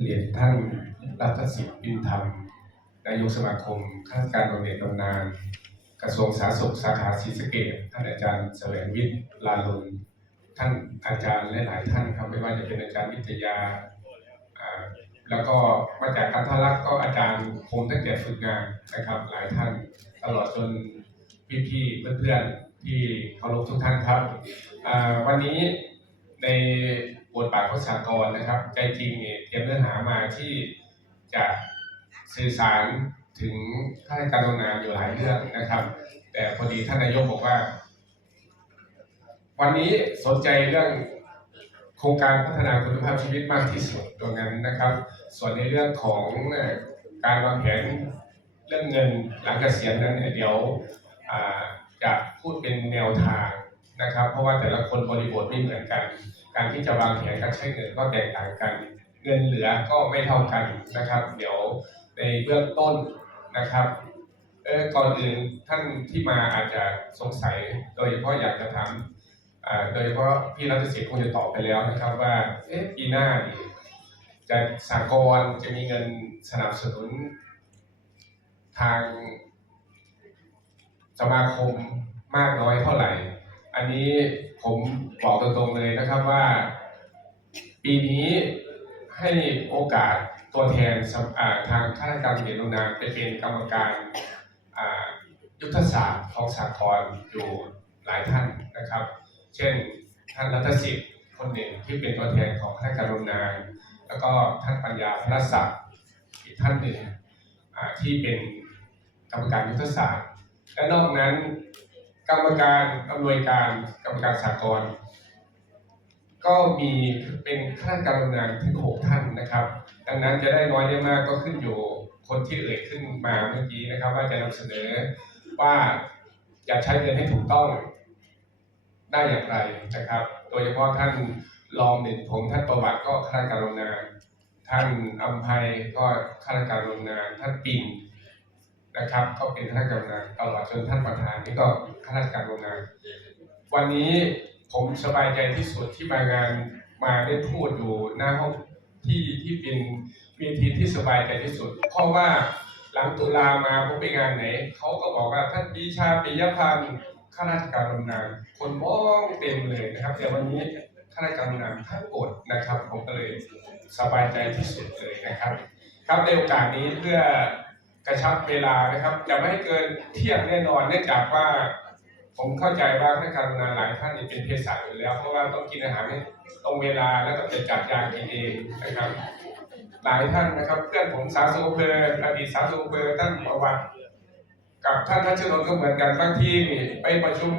เรียนท่านรัฐศิษย์ปินธรรม นายกสมาคมข้าราชการบำเหน็จบำนาญกระทรวงสาธารณสุขสาขาศรีสะเกษท่านอาจารย์แสวงวิทย์ลาลุนท่านอาจารย์และหลายท่านครับไม่ว่าจะเป็นอาจารย์วิทยาอ่าแล้วก็มาจากการทารักษ์ก็อาจารย์ผมตั้งแต่ฝึกงานนะครับ หลายท่านตลอดจนพี่ๆเพื่อนๆที่เคารพทุกท่านครับอ่าวันนี้ใน บทบาทของสากลนะครับ ใจจริงเนี่ยเตรียมเนื้อหามาที่จะสื่อสารถึงข้าราชการบำนาญอยู่หลายเรื่องนะครับ แต่พอดีท่านนายกบอกว่า วันนี้สนใจเรื่องโครงการพัฒนาคุณภาพชีวิตมากที่สุดตรงนั้นนะครับ ส่วนในเรื่องของการวางแผนเรื่องเงินหลังเกษียณนั้นเดี๋ยวจะพูดเป็นแนวทางนะครับ เพราะว่าแต่ละคนบริบทไม่เหมือนกัน การที่จะวางแผนการใช้เงินก็แตกต่างกัน เงินเหลือก็ไม่เท่ากันนะครับ เดี๋ยวในเบื้องต้นนะครับเออก่อนอื่นท่านที่มาอาจจะสงสัย โดยเฉพาะอยากจะถามโดยเฉพาะพี่รัตศิษย์คงจะตอบไปแล้วนะครับว่าเอ๊ะปีหน้าจะสากลจะมีเงินสนับสนุนทางสมาคมมากน้อยเท่าไหร่ อันนี้ผมบอกตรงๆเลยนะครับว่า ปีนี้ให้โอกาสตัวแทนาทางข้าราชการบำเหน็จบำนาไปเป็นกรรมการยุทธศาสตร์ของสากลอยู่หลายท่านนะครับ เช่นท่านรัตสิทธิ์คนหนึ่งที่เป็นตัวแทนของข้าราชการบำนาแล้วก็ท่านปัญญาพระศักดิ์อีกท่านหนึ่งที่เป็นกรรมการยุทธศาสตร์ และนอกนั้น กรรมการอำนวยการกรรมการสากลก็มีเป็นข้าราชการบำนาญถึงหกท่านนะครับ ดังนั้นจะได้น้อยได้มากก็ขึ้นอยู่คนที่เอ่ยขึ้นมาเมื่อกี้นะครับ ว่าจะนำเสนอว่าจะใช้เงินให้ถูกต้องได้อย่างไรนะครับ โดยเฉพาะท่านรองหนึ่งผมท่านประวัติก็ข้าราชการบำนาญท่านอัมภัยก็ข้าราชการบำนาญท่านปิ่น นะครับ ก็เป็นข้าราชการบำนาญตลอดจนท่านประธานนี่ก็ข้าราชการบำนาญวันนี้ผมสบายใจที่สุดที่มางานมาได้พูดอยู่หน้าห้องที่ที่เป็นเวทีที่สบายใจที่สุด เพราะว่าหลังตุลามาผมไปงานไหนเขาก็บอกว่าท่านปีชาปิยพันธ์ข้าราชการบำนาญคนมองเต็มเลยนะครับแต่วันนี้ข้าราชการบำนาญทั้งหมดนะครับผมก็เลยสบายใจที่สุดเลยนะครับ ครับในโอกาสนี้เพื่อ กระชับเวลานะครับ จะไม่ให้เกินเที่ยงแน่นอนเนื่องจากว่า ผมเข้าใจว่าข้าราชการบำนาญหลายท่านนี่เป็นเภสัชอยู่แล้ว เพราะว่าต้องกินอาหารให้ตรงเวลาแล้วก็จะจัดยากินเองนะครับ หลายท่านนะครับเพื่อนผมสาวสุขอำเภออดีตสาวสุขอำเภอท่านประวัติกับท่านทัชนนท์ก็เหมือนกันบางที่ไปประชุม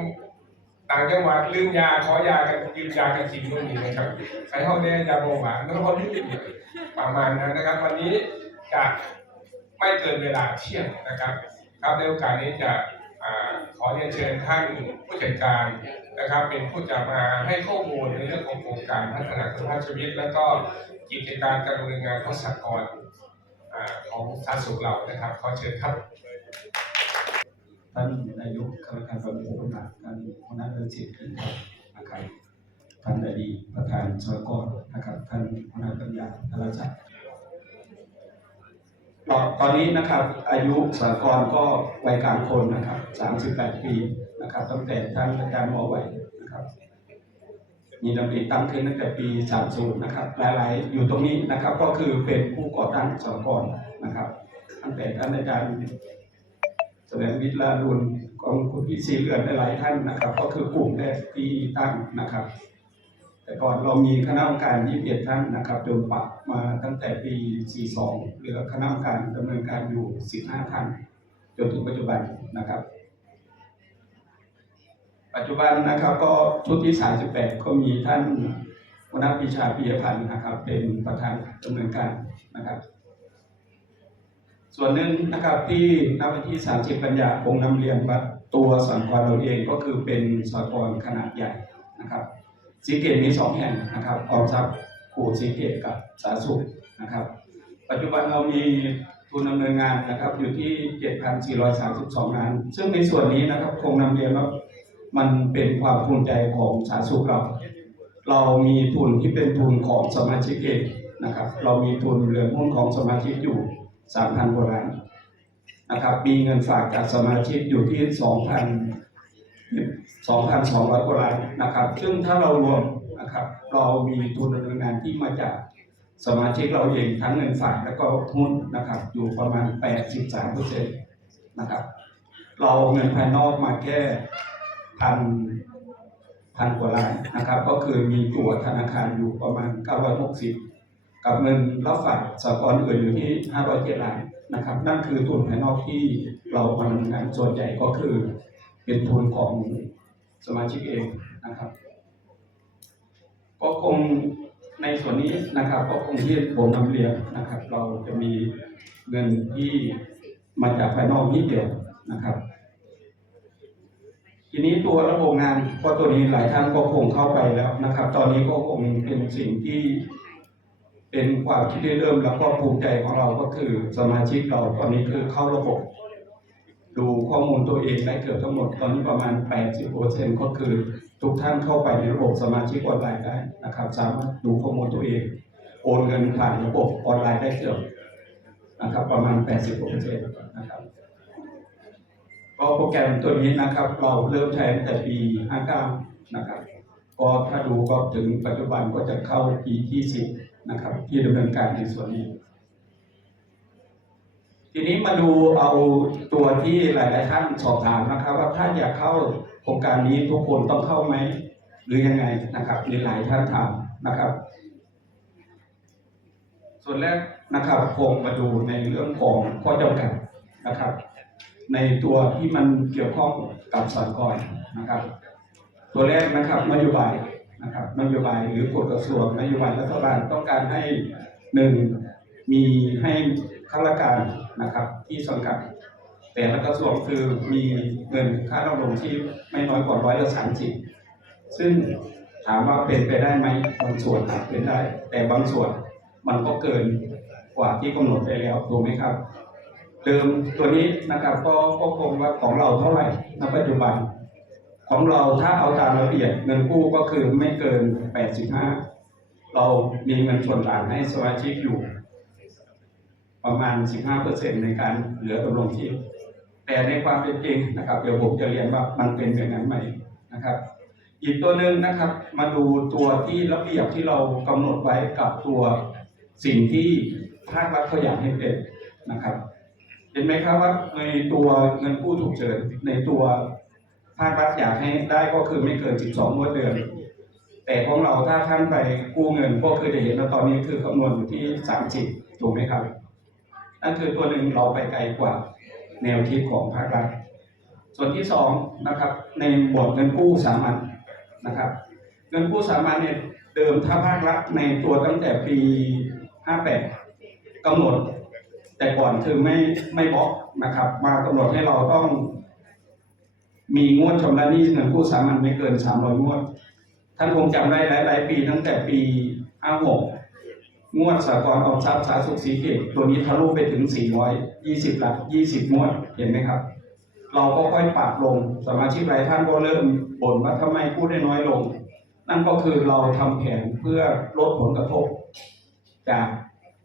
ต่างจังหวัดลืมยาขอยากันยืมยากันจริงนู่นนี่นะครับใครห้องเนี้ยาเบาหวานแล้วก็รีบประมาณนั้นนะครับ วันนี้จะ ไม่เกินเวลาเที่ยงนะครับครับในโอกาสนี้จะอขอเรียนเชิญท่านผู้จัดการนะครับเป็นผู้จะมาให้ข้อมูลในเรื่องของโครงการพัฒนาคุณภาพชีวิต แล้วก็กิจการการดำเนินงานของสากลอ่าของสาธารณสุขเรานะครับขอเชิญครับท่านนายกคณะกรรมการบำเหน็จบำนาญท่านหัวหน้าเดินสิทธิ์นะครับท่านอดีตประธานสกนะครับท่านหัวหน้าปัญญาพระราชาตอน ตอนนี้นะครับอายุสากลก็วัยกลางคนนะครับ38 ปีนะครับตั้งแต่ท่านอาจารย์หมอไหวนะครับมีดำริตั้งขึ้นตั้งแต่ปี 30 นะครับหลายๆ อยู่ตรงนี้นะครับก็คือเป็นผู้ก่อตั้งสากลนะครับ ตั้งแต่ท่านอาจารย์แสดงวิทย์ลาลุนกองคุณพี่สีเหลือนหลายๆท่านนะครับ ก็คือกลุ่มแรกที่ตั้งนะครับ แต่ก่อนเรามีคณะกรรมการ21ท่านนะครับโดนปรับมาตั้งแต่ปี 42 เหลือคณะกรรมการดำเนินการอยู่ 15ท่านจนถึงปัจจุบันนะครับ ปัจจุบันนะครับก็ชุดที่ 38 ก็มีท่านวนาปีชาปิยพันธ์นะครับ เป็นประธานดำเนินการนะครับ ส่วนหนึ่งนะครับที่ณวันที่ 30 กันยาคงนำเรียนว่าตัวสากลเราเองก็คือเป็นสากลขนาดใหญ่นะครับ สีเกตมีสองแห่งนะครับออมทรัพย์ขู่สีเกตกับสาธารณสุขนะครับ ปัจจุบันเรามีทุนดำเนินงานนะครับอยู่ที่ 7,432ล้าน ซึ่งในส่วนนี้นะครับคงนำเรียนว่ามันเป็นความภูมิใจของสาธารณสุขเรา เรามีทุนที่เป็นทุนของสมาชิกเองนะครับ เรามีทุนเหลือหุ้นของสมาชิกอยู่ 3,000กว่าล้านนะครับ มีเงินฝากจากสมาชิกอยู่ที่ 2,000 2,200กว่าล้านนะครับ ซึ่งถ้าเรารวมนะครับ เรามีทุนดำเนินงานที่มาจากสมาชิกเราเองทั้งเงินฝากและก็หุ้นนะครับ อยู่ประมาณ 83เปอร์เซ็นต์นะครับ เราเงินภายนอกมาแค่พันพันกว่าล้านนะครับ ก็คือมีตัวธนาคารอยู่ประมาณ 960 กับเงินรับฝากสหกรณ์อื่นอยู่ที่ 507ล้านนะครับ นั่นคือทุนภายนอกที่เราดำเนินงานส่วนใหญ่ก็คือ เป็นทุนของสมาชิกเองนะครับ ก็คงในส่วนนี้นะครับ ก็คงที่ผมนำเรียนนะครับ เราจะมีเงินที่มาจากภายนอกนิดเดียวนะครับ ทีนี้ตัวระบบงานก็ตัวนี้หลายท่านก็คงเข้าไปแล้วนะครับ ตอนนี้ก็คงเป็นสิ่งที่เป็นความคิดเริ่มแล้วก็ภูมิใจของเราก็คือสมาชิกเราตอนนี้คือเข้าระบบ ดูข้อมูลตัวเองได้เกือบทั้งหมดตอนนี้ประมาณ 80%ก็คือทุกท่านเข้าไปในระบบสมาชิกออนไลน์ได้นะครับ สามารถดูข้อมูลตัวเอง โอนเงินผ่านระบบออนไลน์ได้เกือบนะครับ ประมาณ 80%นะครับก็โปรแกรมตัวนี้นะครับ เราเริ่มใช้ตั้งแต่ปี 59 นะครับ ก็ถ้าดูก็ถึงปัจจุบันก็จะเข้าปีที่ 10 นะครับ ที่ดำเนินการในส่วนนี้ ทีนี้มาดูเอาตัวที่หลาย ๆ ท่านสอบถามนะครับ ว่าถ้าอยากเข้าโครงการนี้ทุกคนต้องเข้าไหมหรือยังไงนะครับมีหลายท่านถามนะครับ ส่วนแรกนะครับคงมาดูในเรื่องของข้อจำกัดนะครับ ในตัวที่มันเกี่ยวข้องกับสากลนะครับ ตัวแรกนะครับนโยบายนะครับนโยบายหรือกฎกระทรวงนโยบายรัฐบาลต้องการให้หนึ่งมีให้ข้าราชการ นะครับ ที่สังกัดแต่ละกระทรวงคือมีเงินค่าดำรงชีพไม่น้อยกว่าร้อยละสามสิบซึ่งถามว่าเป็นไปได้ไหมบางส่วนอาจเป็นได้ แต่บางส่วนมันก็เกินกว่าที่กำหนดไปแล้วถูกไหมครับ เดิมตัวนี้นะครับก็ก็คงว่าของเราเท่าไหร่ณปัจจุบัน ของเราถ้าเอาตามระเบียบเงินกู้ก็คือไม่เกิน 85 เรามีเงินส่วนต่างให้สมาชิกอยู่ ประมาณ 15%ในการเหลือดำรงชีพแต่ในความเป็นจริงนะครับเดี๋ยวผมจะเรียนว่ามันเป็นอย่างนั้นไหมนะครับ อีกตัวหนึ่งนะครับมาดูตัวที่ระเบียบที่เรากำหนดไว้กับตัวสิ่งที่ภาครัฐเขาอยากให้เป็นนะครับ เห็นไหมครับว่าในตัวเงินกู้ฉุกเฉินในตัวภาครัฐอยากให้ได้ก็คือไม่เกิน 12งวดเดือน แต่ของเราถ้าท่านไปกู้เงินก็คือจะเห็นว่าตอนนี้คือคำนวณอยู่ที่ 30 ถูกไหมครับ นั่นคือตัวหนึ่งเราไปไกลกว่าแนวคิดของภาครัฐส่วนที่สองนะครับในหมวดเงินกู้สามัญนะครับเงินกู้สามัญเนี่ยเดิมถ้าภาครัฐในตัวตั้งแต่ปี 58กำหนด แต่ก่อนคือไม่ไม่บล็อกนะครับ มากำหนดให้เราต้อง มีงวดชำระหนี้เงินกู้สามัญไม่เกิน 300 งวด ท่านคงจำได้หลาย ๆ ปีตั้งแต่ปี 56 งวดสากลออมทรัพย์สาสุขสีเกตตัวนี้ทะลุไปถึง 420หลัก20 งวดเห็นไหมครับ เราก็ค่อยปรับลงสมาชิกหลายท่านก็เริ่มบ่นว่าทำไมพูดได้น้อยลง นั่นก็คือเราทำแผนเพื่อลดผลกระทบ จาก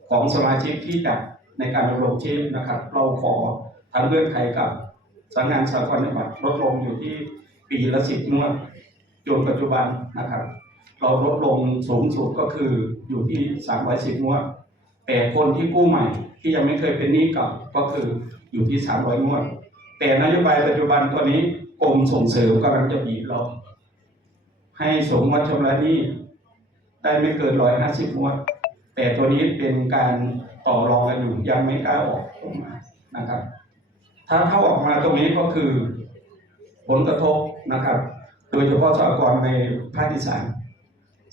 ของสมาชิกที่จะในการดำรงชีพนะครับ เราขอทำเงื่อนไขกับสำนักงานสากลจังหวัดลดลงอยู่ที่ปีละสิบงวดจนปัจจุบันนะครับ เราลดลงสูงสุดก็คืออยู่ที่สามร้อยสิบงวด แต่คนที่กู้ใหม่ที่ยังไม่เคยเป็นหนี้เก่าก็คืออยู่ที่สามร้อยงวด แต่นโยบายปัจจุบันตัวนี้กรมส่งเสริมกำลังจะบีบเรา ให้สมวัดชำระหนี้ได้ไม่เกินร้อยห้าสิบงวด แต่ตัวนี้เป็นการต่อรองกันอยู่ยังไม่กล้าออกออกมานะครับ ถ้าเข้าออกมาตรงนี้ก็คือผลกระทบนะครับ โดยเฉพาะสหกรณ์ในภาคอีสาน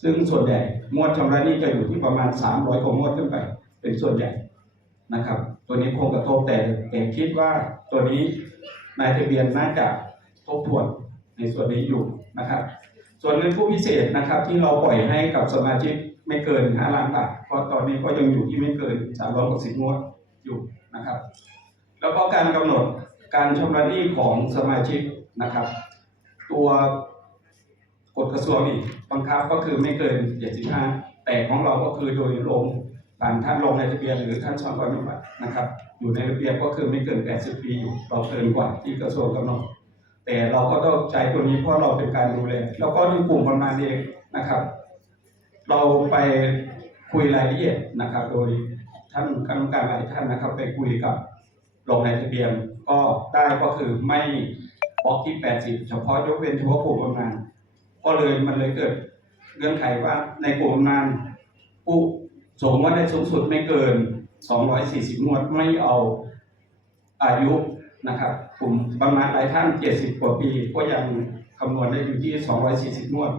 ซึ่งส่วนใหญ่งวดชำระหนี้จะอยู่ที่ประมาณ 300กว่างวดขึ้นไป เป็นส่วนใหญ่นะครับ ตัวนี้คงกระทบแต่แต่คิดว่าตัวนี้นายทะเบียนน่าจะทบทวนในส่วนนี้อยู่นะครับ ส่วนเงินผู้พิเศษนะครับ ที่เราปล่อยให้กับสมาชิกไม่เกิน 5 ล้านบาทเพราะตอนนี้ก็ยังอยู่ที่ไม่เกิน360งวดอยู่นะครับ แล้วก็การกำหนดการชำระหนี้ของสมาชิกนะครับ ตัว กฎกระทรวงนี่บังคับก็คือไม่เกิน 75 แต่ของเราก็คือโดยลงผ่านท่านลงในทะเบียนหรือท่านสอนก่อนบำบัดนะครับ อยู่ในระเบียบก็คือไม่เกิน 80 ปีอยู่เราเกินกว่าที่กระทรวงกำหนดแต่เราก็ต้องใจตัวนี้เพราะเราเป็นการดูแลแล้วก็ในกลุ่มประมาณเองนะครับ เราไปคุยรายละเอียดนะครับ โดยท่านกรรมการหลายท่านนะครับ ไปคุยกับลงในทะเบียนก็ได้ก็คือไม่บล็อกที่ 80 เฉพาะยกเว้นเฉพาะกลุ่มประมาณ ก็เลยมันเลยเกิดเงื่อนไขว่าในกลุ่มประมาณผู้สมว่าได้สูงสุดไม่เกิน 240งวดไม่เอาอายุนะครับกลุ่มบางมาหลายท่าน 70 กว่าปีก็ยังคำนวณได้อยู่ที่ 240งวด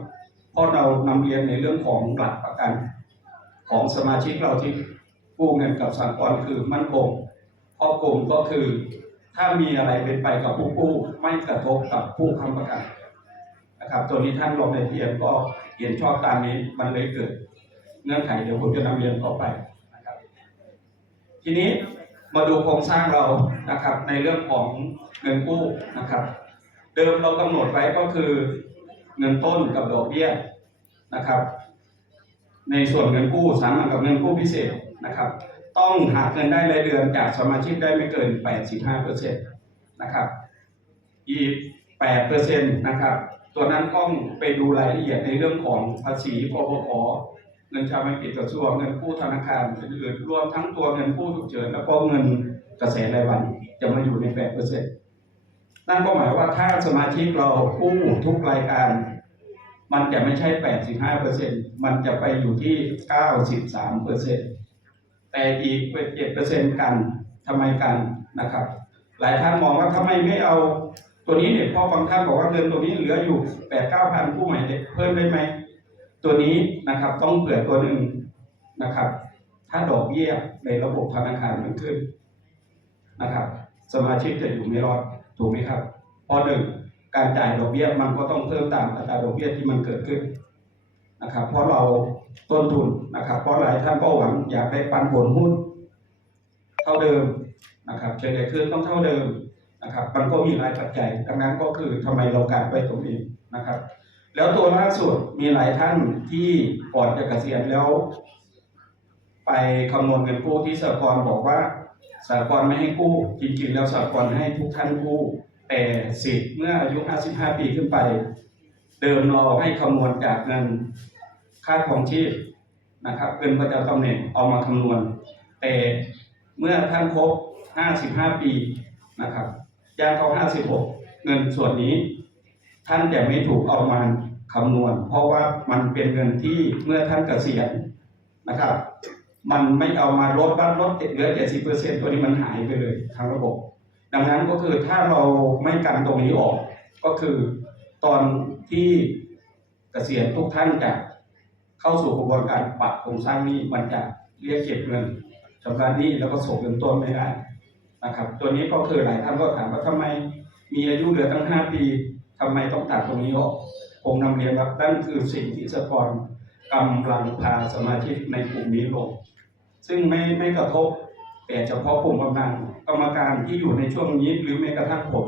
เพราะเรานำเรียนในเรื่องของหลักประกัน ของสมาชิกเราที่กู้เงินกับสหกรณ์คือมั่นคงครอบคลุมก็คือ ถ้ามีอะไรเป็นไปกับผู้กู้ไม่กระทบกับผู้ค้ำประกัน นะครับ ตัวนี้ท่านลงในเทียนก็เห็นชอบตามนี้มันเลยเกิดเงื่อนไขเดี๋ยวผมจะนำเรียนต่อไปนะครับ ทีนี้มาดูโครงสร้างเรานะครับ ในเรื่องของเงินกู้นะครับ เดิมเรากำหนดไว้ก็คือเงินต้นกับดอกเบี้ยนะครับ ในส่วนเงินกู้สามัญกับเงินกู้พิเศษนะครับ ต้องหาเงินได้รายเดือนจากสมาชิกได้ไม่เกิน 85%นะครับ อีก8%นะครับ ตัวนั้นต้องไปดูรายละเอียดในเรื่องของภาษีปปขเงินชาวบัญชีกระทรวงเงินกู้ธนาคารอื่นๆรวมทั้งตัวเงินกู้ฉุกเฉินแล้วก็เงินกระแสรายวันจะมาอยู่ใน8%นั่นก็หมายว่าถ้าสมาชิกเรากู้ทุกรายการ มันจะไม่ใช่85%มันจะไปอยู่ที่93%แต่อีกเจ็ดเปอร์เซ็น7%กันทำไมกันนะครับ หลายท่านมองว่าทำไมไม่เอา ตัวนี้เนี่ยพราะบางท่านบอกว่าเงินตัวนี้เหลืออยู่8 9พันผู้ใหม่เพิ่มได้ไหมตัวนี้นะครับต้องเผื่อตัวหนึ่งนะครับ ถ้าดอกเบี้ยในระบบธนาคารมันขึ้นนะครับ สมาชิกจะอยู่ไม่รอดถูกไหมครับพราะหนึ่งการจ่ายดอกเบี้ยมันก็ต้องเพิ่มตามอัตราดอกเบี้ยที่มันเกิดขึ้นนะครับ เพราะเราต้นทุนนะครับ เพราะหลายท่านก็หวังอยากได้ปันผลหุ้น เท่าเดิมนะครับเฉลี่ยขึ้นต้องเท่าเดิม นะครับมันก็มีหลายปัจจัย ดังนั้นก็คือทำไมเราการไปตรงนี้นะครับ แล้วตัวล่าสุดมีหลายท่านที่ก่อนจะเกษียณแล้ว ไปคำนวณเงินกู้ที่สหกรณ์บอกว่าสหกรณ์ไม่ให้กู้จริงๆ แล้วสหกรณ์ให้ทุกท่านกู้ แต่สิทธิ์เมื่ออายุ 55 ปีขึ้นไป เดิมเราให้คำนวณจากเงินค่าครองชีพนะครับเงินประจำตำแหน่งเอามาคำนวณ แต่เมื่อท่านครบ 55 ปีนะครับ ย่างเข้า56เงินส่วนนี้ ท่านจะไม่ถูกเอามาคำนวณ เพราะว่ามันเป็นเงินที่เมื่อท่านเกษียณนะครับ มันไม่เอามาลดบ้านลดเหลือ70%ตัวนี้มันหายไปเลยทั้งระบบ ดังนั้นก็คือถ้าเราไม่กันตรงนี้ออก ก็คือตอนที่เกษียณทุกท่านจะเข้าสู่กระบวนการปรับโครงสร้างนี้มันจะเรียกเก็บเงินชำระหนี้แล้วก็ส่งเงินต้นไม่ได้ นะครับ ตัวนี้ก็คือหลายท่านก็ถามว่าทำไมมีอายุเหลือตั้ง 5 ปีทำไมต้องตัดตรงนี้ออกผมนำเรียนว่านั่นคือสิ่งที่สกรกำลังพาสมาชิกในกลุ่มนี้ลง ซึ่งไม่ไม่กระทบแต่เฉพาะกลุ่มกำลังกรรมการที่อยู่ในช่วงนี้หรือแม้กระทั่งผม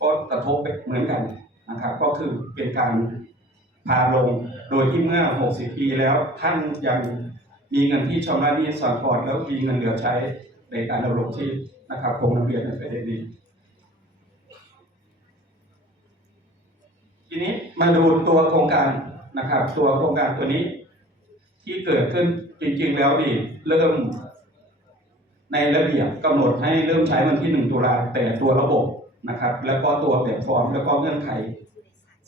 ก็กระทบเหมือนกันนะครับ ก็คือเป็นการพาลงโดยที่เมื่อ 60 ปีแล้วท่านยังมีเงินที่ชำระหนี้สากลแล้วมีเงินเหลือใช้ในการดำรงชีพ นะครับผมนำเรียนในประเด็นนี้ทีนี้มาดูตัวโครงการนะครับ ตัวโครงการตัวนี้ ที่เกิดขึ้นจริงๆแล้วนี่เริ่มในระเบียบกำหนดให้เริ่มใช้วันที่1ตุลาแต่ตัวระบบนะครับ แล้วก็ตัวแบบฟอร์มแล้วก็เงื่อนไข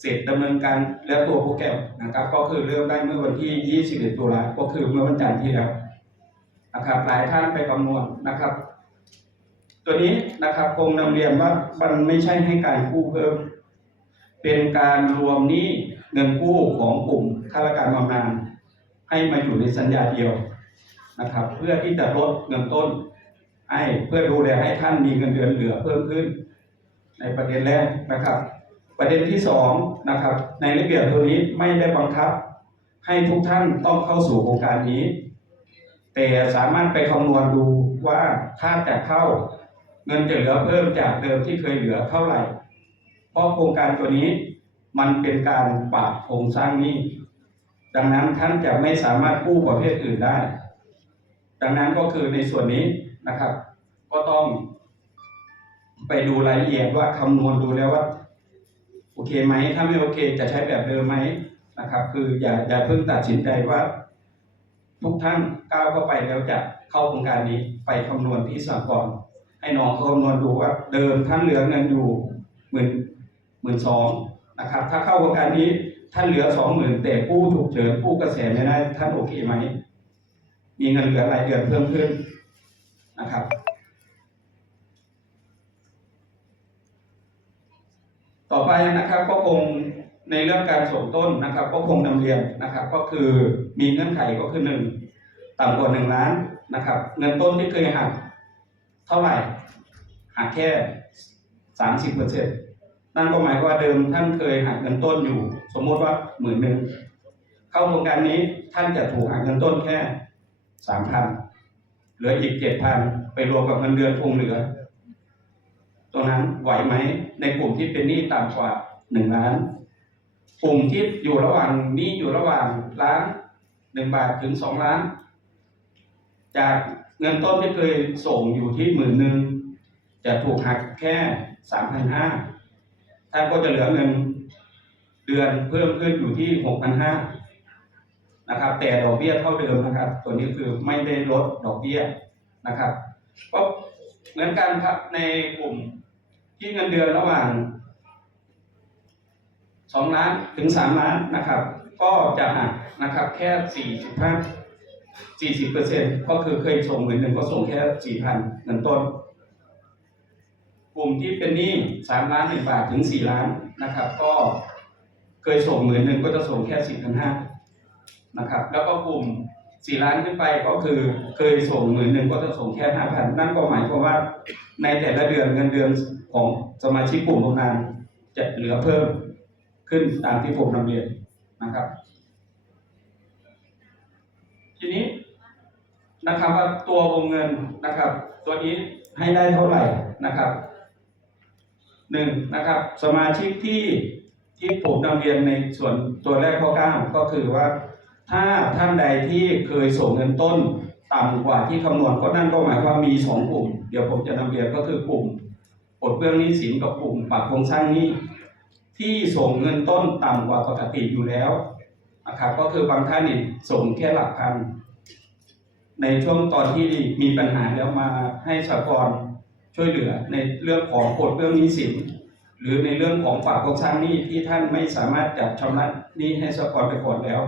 เสร็จดำเนินการแล้วตัวโปรแกรมนะครับ ก็คือเริ่มได้เมื่อวันที่ 21 ตุลาก็คือเมื่อวันจันทร์ที่แล้วนะครับ หลายท่านไปคำนวณนะครับ ตัวนี้นะครับคงนำเรียนว่ามันไม่ใช่ให้การกู้เพิ่ม เป็นการรวมหนี้เงินกู้ของกลุ่มข้าราชการบำนาญให้มาอยู่ในสัญญาเดียวนะครับ เพื่อที่จะลดเงินต้นให้เพื่อดูแลให้ท่านมีเงินเดือนเหลือเพิ่มขึ้น ในประเด็นแรกนะครับ ประเด็นที่สองนะครับ ในระเบียบตัวนี้ไม่ได้บังคับ ให้ทุกท่านต้องเข้าสู่โครงการนี้ แต่สามารถไปคำนวณดูว่าถ้าจะเข้า เงินจะเหลือเพิ่มจากเดิมที่เคยเหลือเท่าไหร่ เพราะโครงการตัวนี้มันเป็นการปรับโครงสร้างหนี้ ดังนั้นท่านจะไม่สามารถกู้ประเภทอื่นได้ ดังนั้นก็คือในส่วนนี้นะครับ ก็ต้อง ไปดูรายละเอียดว่าคำนวณดูแล้วว่าโอเคไหม ถ้าไม่โอเคจะใช้แบบเดิมไหมนะครับ คืออย่าอย่าเพิ่งตัดสินใจว่าทุกท่านก้าวเข้าไปแล้วจะเข้าโครงการนี้ไปคำนวณที่สากล ให้น้องเขาคำนวณดูว่าเดิมท่านเหลือเงินอยู่หมื่นหมื่นสองนะครับ ถ้าเข้าโครงการนี้ท่านเหลือสองหมื่นแต่ผู้ถูกเฉินผู้เกษตรไม่ได้ท่านโอเคไหมมีเงินเหลือรายเดือนเพิ่มขึ้นนะครับ ต่อไปนะครับก็คงในเรื่องการส่งต้นนะครับ ก็คงนำเรียนนะครับ ก็คือมีเงื่อนไขก็คือหนึ่งต่ำกว่าหนึ่งล้านนะครับ เงินต้นที่เคยหัก เท่าไหร่หักแค่สามสิบเปอร์เซ็นต์นั่นก็หมายความว่าเดิมท่านเคยหักเงินต้นอยู่ สมมติว่าหมื่นหนึ่งเข้าโครงการนี้ท่านจะถูกหักเงินต้นแค่สามพันเหลืออีกเจ็ดพันไปรวมกับเงินเดือนคงเหลือ ตรงนั้นไหวไหมในกลุ่มที่เป็นหนี้ต่ำกว่าหนึ่งล้าน กลุ่มที่อยู่ระหว่างหนี้อยู่ระหว่างล้านหนึ่งบาทถึงสองล้าน จาก เงินต้นที่เคยส่งอยู่ที่หมื่นหนึ่งจะถูกหักแค่สามพันห้าท่านก็จะเหลือเงินเดือนเพิ่มขึ้นอยู่ที่หกพันห้านะครับ แต่ดอกเบี้ยเท่าเดิมนะครับ ตัวนี้คือไม่ได้ลดดอกเบี้ยนะครับก็เหมือนกันครับในกลุ่มที่เงินเดือนระหว่างสองล้านถึงสามล้านนะครับ ก็จะหักนะครับ แค่สี่สิบห้า สี่สิบเปอร์เซ็นก็คือเคยส่งหมื่นหนึ่งก็ส่งแค่สี่พันเงินต้น กลุ่มที่เป็นหนี้สามล้านหนึ่งบาทถึงสี่ล้านนะครับ ก็เคยส่งหมื่นหนึ่งก็จะส่งแค่สี่พันห้านะครับ แล้วก็กลุ่มสี่ล้านขึ้นไปก็คือเคยส่งหมื่นหนึ่งก็จะส่งแค่ห้าพันนั่นก็หมายความว่า ในแต่ละเดือนเงินเดือนของสมาชิกกลุ่มโรงงานจะเหลือเพิ่มขึ้นตามที่ผมนำเรียนนะครับ ทีนี้นะครับว่าตัววงเงินนะครับ ตัวนี้ให้ได้เท่าไหร่นะครับหนึ่งนะครับ สมาชิกที่ที่ผมนำเรียนในส่วนตัวแรกข้อเก้าก็คือว่า ถ้าท่านใดที่เคยส่งเงินต้นต่ำกว่าที่คำนวณก็นั่นก็หมายความมีสองกลุ่ม เดี๋ยวผมจะนำเรียนก็คือกลุ่มปลดเปลื้องหนี้สินกับกลุ่มปรับโครงสร้างหนี้ที่ส่งเงินต้นต่ำกว่าปกติอยู่แล้ว นะครับก็คือบางท่านนี่ส่งแค่หลักพัน ในช่วงตอนที่มีปัญหาแล้วมาให้สหกรณ์ช่วยเหลือในเรื่องของปลดเปลื้องหนี้สินหรือในเรื่องของฝากโครงสร้างหนี้ที่ท่านไม่สามารถจะชำระหนี้ให้สหกรณ์ไปก่อนแล้ว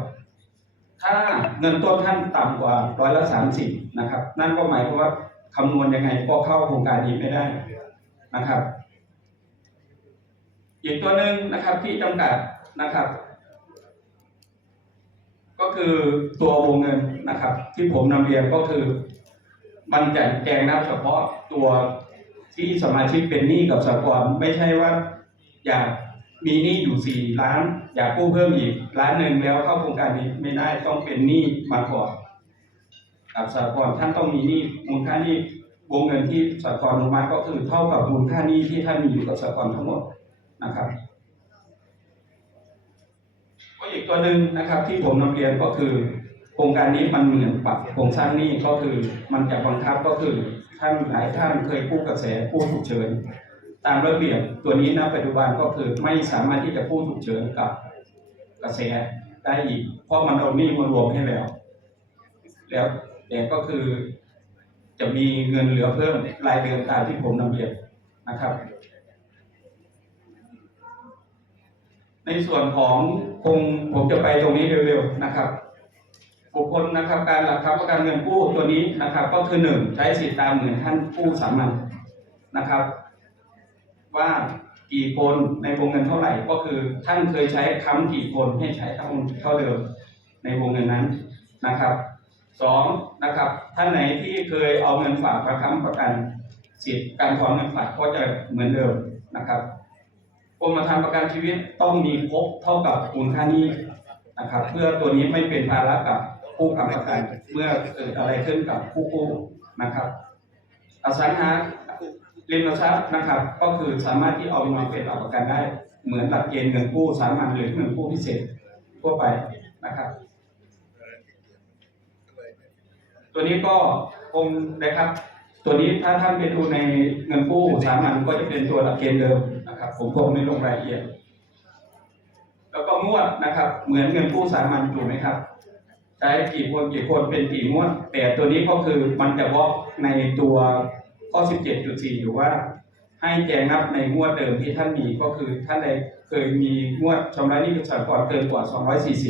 ถ้าเงินต้นท่านต่ำกว่าร้อยละสามสิบนะครับ นั่นก็หมายความว่าคำนวณยังไงก็เข้าโครงการนี้ไม่ได้นะครับ อีกตัวหนึ่งนะครับที่จำกัดนะครับ ก็คือตัววงเงินนะครับ ที่ผมนำเรียนก็คือ มันจะแจงนับเฉพาะตัวที่สมาชิกเป็นหนี้กับสหกรณ์ไม่ใช่ว่าอยากมีหนี้อยู่สี่ล้าน อยากกู้เพิ่มอีกล้านหนึ่งแล้วเข้าโครงการนี้ไม่ได้ต้องเป็นหนี้มาก่อนกับสหกรณ์ท่านต้องมีหนี้มูลค่าหนี้วงเงินที่สหกรณ์ลงมาก็คือเท่ากับมูลค่าหนี้ที่ท่านมีอยู่กับสหกรณ์ทั้งหมดนะครับ อีกตัวหนึ่งนะครับที่ผมนำเรียนก็คือโครงการนี้มันเหมือนปรับโครงสร้างหนี้ก็คือมันจะบังคับก็คือท่านหลายท่านเคยกู้กระแสกู้ฉุกเฉินตามระเบียบตัวนี้นะปัจจุบันก็คือไม่สามารถที่จะกู้ฉุกเฉินกับกระแสได้อีก เพราะมันเอาหนี้มารวมให้แล้ว แล้วแต่ก็คือจะมีเงินเหลือเพิ่มรายเดือนตามที่ผมนำเรียนนะครับ ในส่วนของคงผมจะไปตรงนี้เร็วๆนะครับ บุคคลนะครับการหลักทรัพย์ประกันเงินกู้ตัวนี้นะครับ ก็คือหนึ่งใช้สิทธิตามเหมือนท่านกู้สามัญนะครับ ว่ากี่คนในวงเงินเท่าไหร่ก็คือท่านเคยใช้ค้ำกี่คนให้ใช้เท่าเท่าเดิมในวงเงินนั้นนะครับสองนะครับ ท่านไหนที่เคยเอาเงินฝากประค้ำประกันสิทธิ์การถอนเงินฝากก็จะเหมือนเดิมนะครับ กรมธรรม์ประกันชีวิตต้องมีครบเท่ากับมูลค่านี้นะครับเพื่อตัวนี้ไม่เป็นภาระกับผู้ค้ำประกันเมื่อเกิดอะไรขึ้นกับผู้กู้นะครับ อสังหาริมทรัพย์นะครับ ก็คือสามารถที่เอามาเป็นหลักประกันได้ เหมือนหลักเกณฑ์เงินกู้สามัญหรือเงินกู้พิเศษทั่วไปนะครับ ตัวนี้ก็คงนะครับ ตัวนี้ถ้าท่านไปดูในเงินกู้สามัญก็จะเป็นตัวหลักเกณฑ์เดิม ผมคงไม่ลงรายละเอียด แล้วก็งวดนะครับ เหมือนเงินกู้สามัญถูกไหมครับ ใช้กี่คนกี่คนเป็นกี่งวด แต่ตัวนี้ก็คือมันจะบอกในตัวข้อ 17.4 อยู่ว่า ให้แจงนับในงวดเดิมที่ท่านมีก็คือท่านใดเคยมีงวดชำระหนี้ประชากรเกินกว่า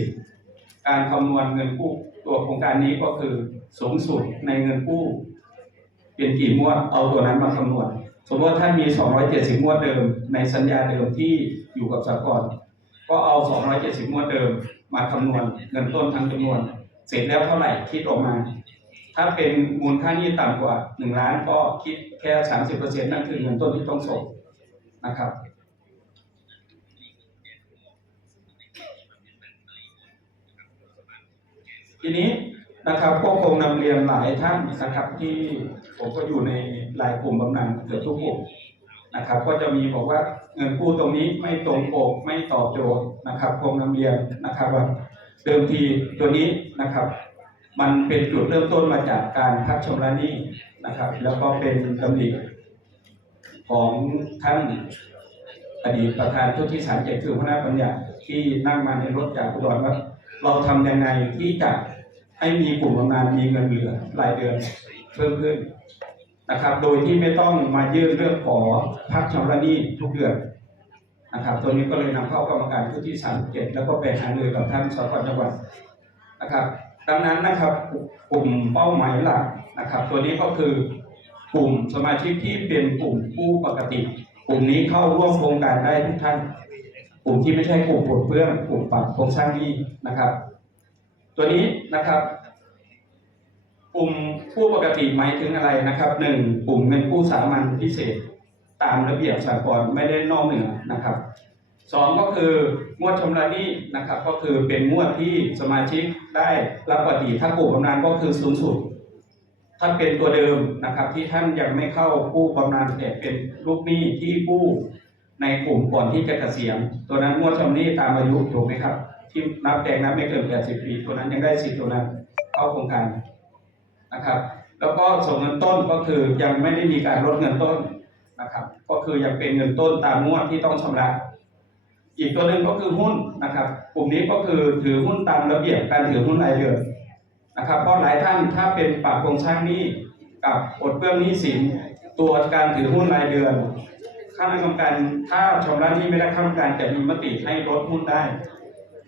240 การคำนวณเงินกู้ตัวโครงการนี้ก็คือสูงสุดในเงินกู้เป็นกี่งวดเอาตัวนั้นมาคำนวณ สมมติว่าท่านมี 270 งวดเดิม ในสัญญาเดิมที่อยู่กับสหกรก็เอา 270 งวดเดิมมาคำนวณเงินต้นทั้งจำนวน เสร็จแล้วเท่าไหร่คิดออกมา ถ้าเป็นมูลค่านี้ต่ำกว่า 1 ล้านก็คิดแค่ 30%นั่นคือเงินต้นที่ต้องส่งนะครับทีนี้ นะครับก็คงนำเรียนหลายท่านนะครับที่ผมก็อยู่ในหลายกลุ่มบำนาญเกือบทุกกลุ่มนะครับ ก็จะมีบอกว่าเงินกู้ตรงนี้ไม่ตรงปกไม่ตอบโจทย์นะครับคงนำเรียนนะครับว่าเดิมทีตัวนี้นะครับ มันเป็นจุดเริ่มต้นมาจากการพักชำระหนี้นะครับ แล้วก็เป็นดำริของท่านอดีตประธานชุดที่สามเจ็ดคือหัวหน้าปัญญาที่นั่งมาในรถจากอุดรว่าเราทำยังไงที่จะ ให้มีกลุ่มบำนาญมีเงินเหลือรายเดือนเพิ่มขึ้นนะครับ โดยที่ไม่ต้องมายื่นเรื่องขอพักชำระหนี้ทุกเดือนนะครับ ตัวนี้ก็เลยนำเข้ากรรมการผู้ที่สามเจ็ดแล้วก็ไปหารือกับท่านสกจังหวัดนะครับ ดังนั้นนะครับกลุ่มเป้าหมายหลักนะครับ ตัวนี้ก็คือกลุ่มสมาชิกที่เป็นกลุ่มผู้ปกติ กลุ่มนี้เข้าร่วมโครงการได้ทุกท่าน กลุ่มที่ไม่ใช่กลุ่มปลดเปลื้องกลุ่มปรับโครงสร้างนี้นะครับ ตัวนี้นะครับกลุ่มผู้ปกติหมายถึงอะไรนะครับหนึ่งกลุ่มเงินกู้สามัญพิเศษ ตามระเบียบสากลไม่ได้นอกเหนือนะครับสองก็คืองวดชำระหนี้นะครับ ก็คือเป็นงวดที่สมาชิกได้รับปกติถ้ากลุ่มบำนาญก็คือสูงสุด ถ้าเป็นตัวเดิมนะครับ ที่ท่านยังไม่เข้ากู้บำนาญแต่เป็นลูกหนี้ที่กู้ในกลุ่มก่อนที่จะเกษียณตัวนั้นงวดชำระหนี้ตามอายุถูกไหมครับ ที่นับแจงนับไม่เกิน 80 ปีตัวนั้นยังได้สิทธิ์ตัวนั้นเข้าโครงการนะครับ แล้วก็ส่งเงินต้นก็คือยังไม่ได้มีการลดเงินต้นนะครับ ก็คือยังเป็นเงินต้นตามงวดที่ต้องชำระ อีกตัวหนึ่งก็คือหุ้นนะครับ กลุ่มนี้ก็คือถือหุ้นตามระเบียบการถือหุ้นรายเดือนนะครับ เพราะหลายท่านถ้าเป็นปรับโครงสร้างนี้กับอดเบื้องนี้สินตัวการถือหุ้นรายเดือนคณะกรรมการถ้าชำระนี้ไม่ได้คณะกรรมการจะมีมติให้ลดหุ้นได้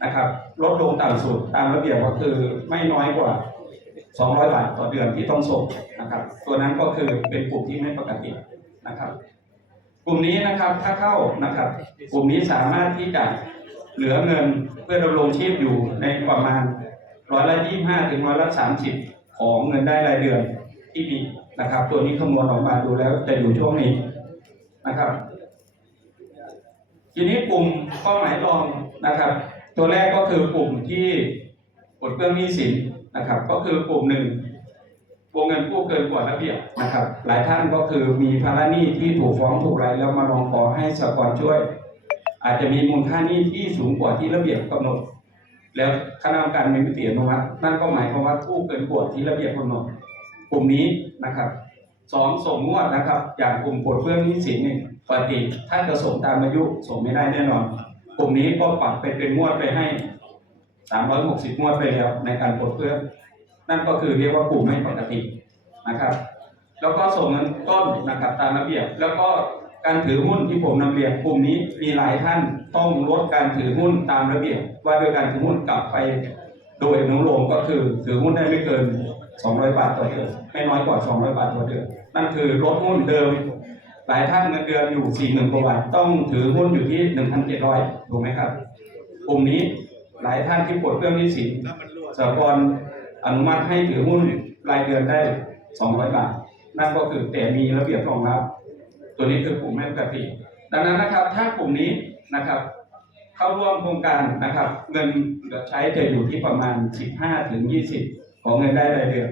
นะครับลดลงต่ำสุดตามระเบียบก็คือไม่น้อยกว่า 200 บาทต่อเดือนที่ต้องส่งนะครับ ตัวนั้นก็คือเป็นกลุ่มที่ไม่ปกตินะครับ กลุ่มนี้นะครับถ้าเข้านะครับ กลุ่มนี้สามารถที่จะเหลือเงินเพื่อดำรงชีพอยู่ในประมาณร้อยละยี่ห้าถึงร้อยละสามสิบของเงินได้รายเดือนที่มีนะครับ ตัวนี้คำนวณออกมาดูแล้วจะอยู่ช่วงนี้นะครับ ทีนี้กลุ่มเป้าหมายรองนะครับ ตัวแรกก็คือกลุ่มที่ปลดเปลื้องหนี้สินนะครับ ก็คือกลุ่มหนึ่งวงเงินกู้เกินกว่าระเบียบนะครับ หลายท่านก็คือมีภาระหนี้ที่ถูกฟ้องถูกไรแล้วมาลองขอให้สกรช่วย อาจจะมีมูลค่าหนี้ที่สูงกว่าที่ระเบียบกำหนด แล้วคณะกรรมการมีมติอนุมัตินั่นก็หมายความว่ากู้เกินกว่าที่ระเบียบกำหนดกลุ่มนี้นะครับสองส่งงวดนะครับ อย่างกลุ่มปลดเปลื้องหนี้สินนี่ยปกติถ้าจะส่งตามอายุส่งไม่ได้แน่นอน กลุ่มนี้ก็ปรับไปเป็นงวดไปให้360งวดไปแล้วในการปลดเปลื้อนั่นก็คือเรียกว่ากลุ่มไม่ปกตินะครับ แล้วก็ส่งเงินต้นนะครับตามระเบียบ แล้วก็การถือหุ้นที่ผมนำเรียนกลุ่มนี้มีหลายท่านต้องลดการถือหุ้นตามระเบียบ ว่าโดยการถือหุ้นกลับไป โดยอนุโลมก็คือถือหุ้นได้ไม่เกิน 200 บาทต่อเดือนไม่น้อยกว่า 200 บาทต่อเดือนนั่นคือลดหุ้นเดิม ลายท่านเงินเดือนอยู่40,000กว่าบาทต้องถือหุ้นอยู่ที่1,700ถูกไหมครับกลุ่มนี้หลายท่านที่ปลดเครื่องนี้สินสหกรณ์อนุมัติให้ถือหุ้นรายเดือนได้200บาท นั่นก็คือแต่มีระเบียบรองรับ ตัวนี้คือกลุ่มไม่ปกติดังนั้นนะครับถ้ากลุ่มนี้นะครับ เข้าร่วมโครงการนะครับ เงินใช้จะอยู่ที่ประมาณ 15ถึง20 ของเงินได้รายเดือน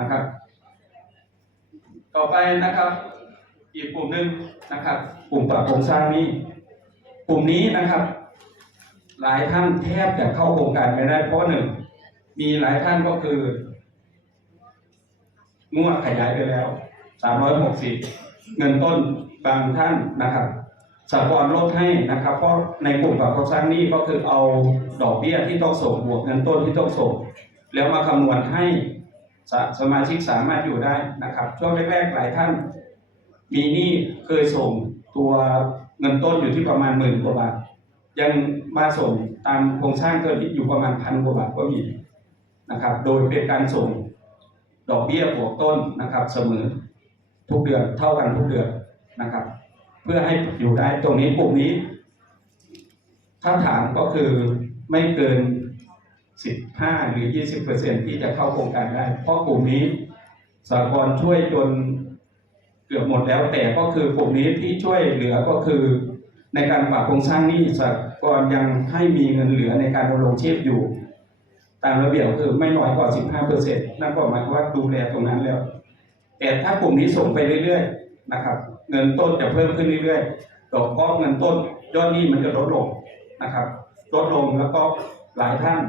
นะครับ ต่อไปนะครับ อีกกลุ่มหนึ่งนะครับ กลุ่มปรับโครงสร้างนี้ กลุ่มนี้นะครับ หลายท่านแทบจะเข้าโครงการไม่ได้เพราะหนึ่งมีหลายท่านก็คืองวดขยายไปแล้วสามร้อยหกสิบเงินต้นบางท่านนะครับสากลลดให้นะครับ เพราะในกลุ่มปรับโครงสร้างนี้ก็คือเอาดอกเบี้ยที่ต้องส่งบวกเงินต้นที่ต้องส่ง แล้วมาคำนวณให้สมาชิกสามารถอยู่ได้นะครับ ช่วงแรกๆหลายท่าน มีหนี้เคยส่งตัวเงินต้นอยู่ที่ประมาณหมื่นกว่าบาท ยังมาส่งตามโครงสร้างตัวนี้อยู่ประมาณพันกว่าบาทก็มีนะครับ โดยเป็นการส่งดอกเบี้ยบวกต้นนะครับ เสมอทุกเดือนเท่ากันทุกเดือนนะครับ เพื่อให้อยู่ได้ตรงนี้กลุ่มนี้ ถ้าถามก็คือไม่เกิน 15 หรือ 20เปอร์เซ็นที่จะเข้าโครงการได้ เพราะกลุ่มนี้สากลช่วยจน กือบหมดแล้วแต่ก็คือกลุ่มนี้ที่ช่วยเหลือก็คือ ในการปรับโครงสร้างหนี้สากลยังให้มีเงินเหลือในการดำรงชีพอยู่ ตามระเบียบคือไม่น้อยกว่า 15เปอร์เซ็นต์นั่นก็หมายว่าดูแลตรงนั้นแล้ว แต่ถ้ากลุ่มนี้ส่งไปเรื่อยๆนะครับ เงินต้นจะเพิ่มขึ้นเรื่อยๆดอกก้อเงินต้นยอดหนี้มันจะลดลงนะครับ ลดลงแล้วก็หลายท่าน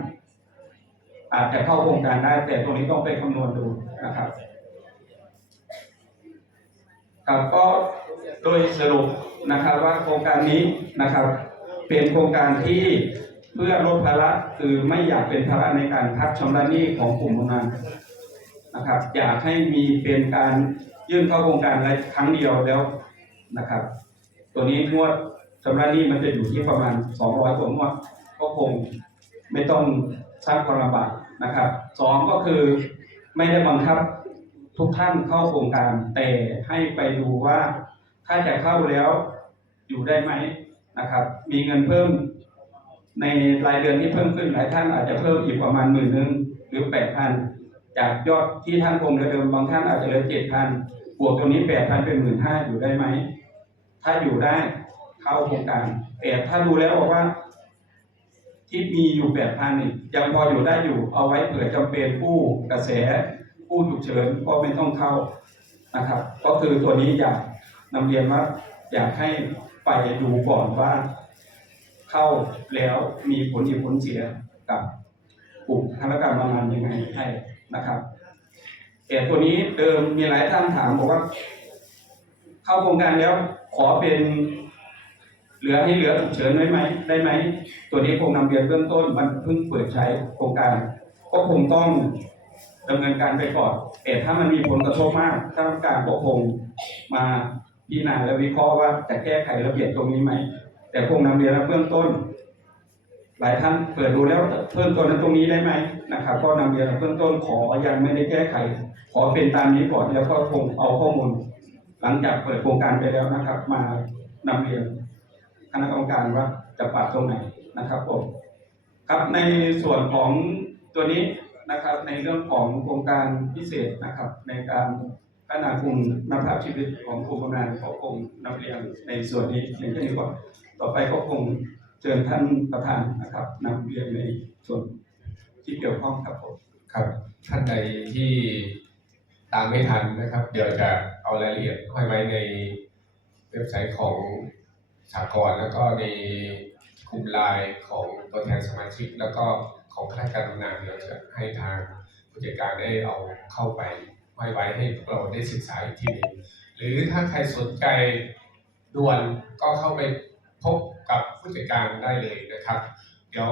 อาจจะเข้าโครงการได้แต่ตรงนี้ต้องไปคำนวณดูนะครับ ครับก็โดยสรุปนะครับว่าโครงการนี้นะครับ เป็นโครงการที่เพื่อลดภาระคือไม่อยากเป็นภาระในการพักชำระหนี้ของกลุ่มโรงงานนะครับ อยากให้มีเป็นการยื่นเข้าโครงการอะไรครั้งเดียวแล้วนะครับ ตัวนี้งวดชำระหนี้มันจะอยู่ที่ประมาณ 200กว่างวดก็คงไม่ต้องสร้างความลำบากนะครับสองก็คือไม่ได้บังคับ ทุกท่านเข้าโครงการแต่ให้ไปดูว่าถ้าจะเข้าแล้วอยู่ได้ไหมนะครับ มีเงินเพิ่มในรายเดือนที่เพิ่มขึ้นหลายท่านอาจจะเพิ่มอีกประมาณหมื่นหนึ่งหรือแปดพันจากยอดที่ท่านคงเดิมบางท่านอาจจะเหลือเจ็ดพันบวกตรงนี้แปดพันเป็นหมื่นห้าอยู่ได้ไหม ถ้าอยู่ได้เข้าโครงการแต่ถ้าดูแล้วบอกว่า ที่มีอยู่แปดพันนี่ยังพออยู่ได้อยู่เอาไว้เผื่อจำเป็นผู้กระแส ผู้ฉุกเฉินก็ไม่ต้องเข้านะครับ ก็คือตัวนี้อยากนำเรียนว่าอยากให้ไปดูก่อนว่า เข้าแล้วมีผลดีผลเสียกับกลุ่มธนการบางงานยังไงให้นะครับแต่ตัวนี้เดิมมีหลายท่านถามบอกว่า เข้าโครงการแล้วขอเป็นเหลือให้เหลือฉุกเฉินไว้ไหมได้ไหม ตัวนี้คงนำเรียนเบื้องต้นมันเพิ่งเปิดใช้โครงการ ก็คงต้อง ดำเนินการไปก่อนแต่ถ้ามันมีผลกระทบมากทางการก็คงมาพิจารณาและวิเคราะห์ว่าจะแก้ไขระเบียบตรงนี้ไหม แต่คงนำเรียนเบื้องต้น หลายท่านเปิดดูแล้วเพิ่มตัวนั้นตรงนี้ได้ไหมนะครับก็นำเรียนเบื้องต้นขอยังไม่ได้แก้ไข ขอเป็นตามนี้ก่อนแล้วก็คงเอาข้อมูล หลังจากเปิดโครงการไปแล้วนะครับ มานำเรียนคณะกรรมการว่าจะปรับตรงไหนนะครับผมครับในส่วนของตัวนี้ นะครับในเรื่องของโครงการพิเศษนะครับในการพัฒนาคุณภาพชีวิตของกลุ่มงานก็คงนำเรียนในส่วนนี้เพียงแค่นี้ก่อนต่อไปก็คงเชิญท่านประธานนะครับนำเรียนในส่วนที่เกี่ยวข้องครับผมครับท่านใดที่ตามไม่ทันนะครับ เดี๋ยวจะเอารายละเอียดให้ไว้ในเว็บไซต์ของสากลแล้วก็ในกลุ่มไลน์ของตัวแทนสมาชิกแล้วก็ ของคณะกรรมการเดี๋ยวจะให้ทางผู้จัดการได้เอาเข้าไปไว้ไว้ให้พวกเราได้ศึกษาอีกทีหนึงหรือถ้าใครสนใจด่วนก็เข้าไปพบกับผู้จัดการได้เลยนะครับ เดี๋ยว